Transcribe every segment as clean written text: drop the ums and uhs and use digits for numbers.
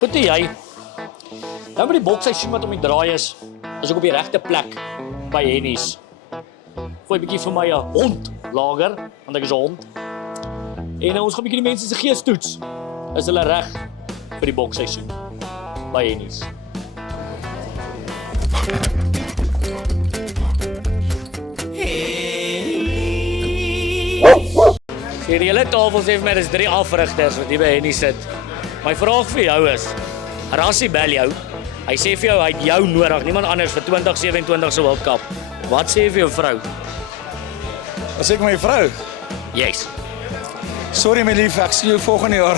Wat doen jy? Nou met die boksseisoen wat om die draai is ek op die regte plek by Hennies. Gooi 'n bietjie vir my 'n hond lager, want ek is 'n hond. En ons gaan 'n bietjie die mense se gees toets. Is hulle reg vir die boksseisoen by Hennies? Sê die hele tafel sê vir my dis 3 afrigters wat hier by Hennies sit. My vraag vir jou is, Rassie bel jou, hy sê vir jou, hy het jou nodig, niemand anders vir 2027 se World Cup. Wat sê jy vir jou vrou? Wat sê ek my vrou? Yes. Sorry my lief, ek sien jou volgende jaar.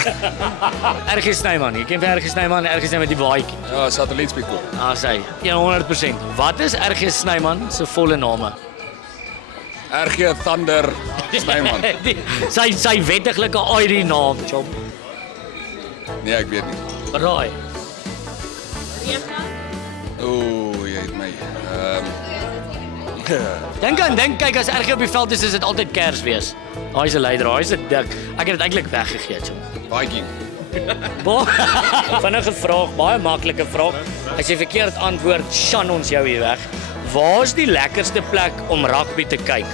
RG Snyman, jy ken vir RG Snyman met die baadjie. Ja, satellietspiekel. Ah, sê, 100%. Wat is RG Snyman se volle name? RG Thunder Snyman. sy wettiglike ID naam, chom. Nee, ek weet nie. Raai. Ooh, jy het my. Dink, kyk as RG op die veld is dit altyd Kersfees. Hy is 'n leier, hy is 'n dik. Ek het dit eintlik weggegee, chom. Viking. Vinnige vraag, baie maklike vraag. As jy verkeerd antwoord, shan ons jou hier weg. Waar is die lekkerste plek om rugby te kyk?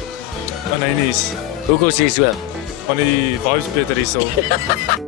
Van Hennies, Hoekom sê jy so? van die vibes beter hierso.